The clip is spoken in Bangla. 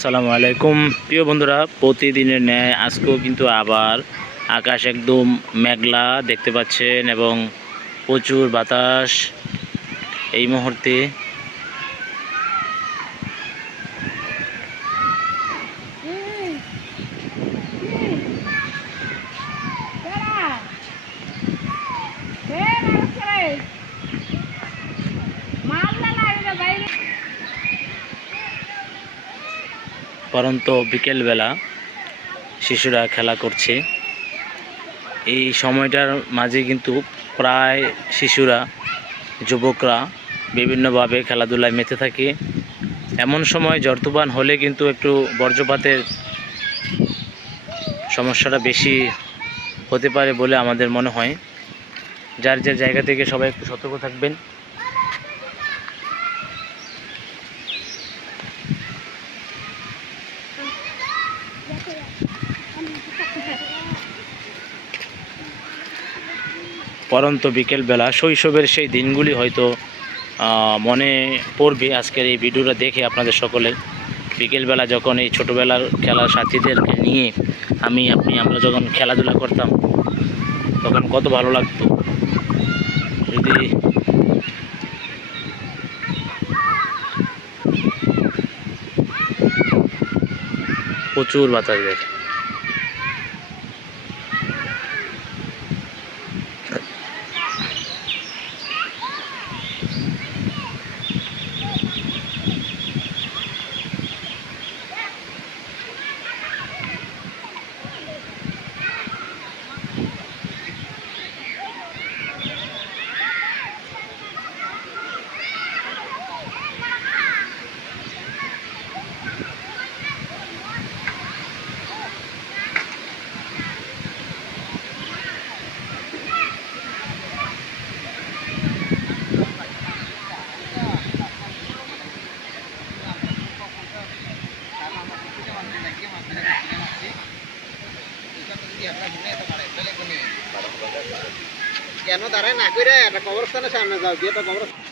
আসসালামু আলাইকুম প্রিয় বন্ধুরা, প্রতিদিনের ন্যায় আজকেও কিন্তু আবার আকাশ একদম মেঘলা দেখতে পাচ্ছেন এবং প্রচুর বাতাস এই মুহূর্তে। পরন্ত বিকেলবেলা শিশুরা খেলা করছে। এই সময়টার মাঝে কিন্তু প্রায় শিশুরা, যুবকরা বিভিন্নভাবে খেলাধুলায় মেতে থাকে। এমন সময় ঝড় তুফান হলে কিন্তু একটু বজ্রপাতের সমস্যাটা বেশি হতে পারে বলে আমাদের মনে হয়। যার যার জায়গা থেকে সবাই একটু সতর্ক থাকবেন। পরন্ত বিকেলবেলা শৈশবের সেই দিনগুলি হয়তো মনে পড়বে আজকের এই ভিডিওটা দেখে আপনাদের সকলের। বিকেলবেলা যখন এই ছোটোবেলার খেলার সাথীদেরকে নিয়ে আমরা যখন খেলাধুলা করতাম তখন কত ভালো লাগতো। যদি প্রচুর বাতাস দেয়। কেন দাঁড়ায় না করে একটা কবরস্থানের সামনে যাও দিয়ে একটা কবরস্থান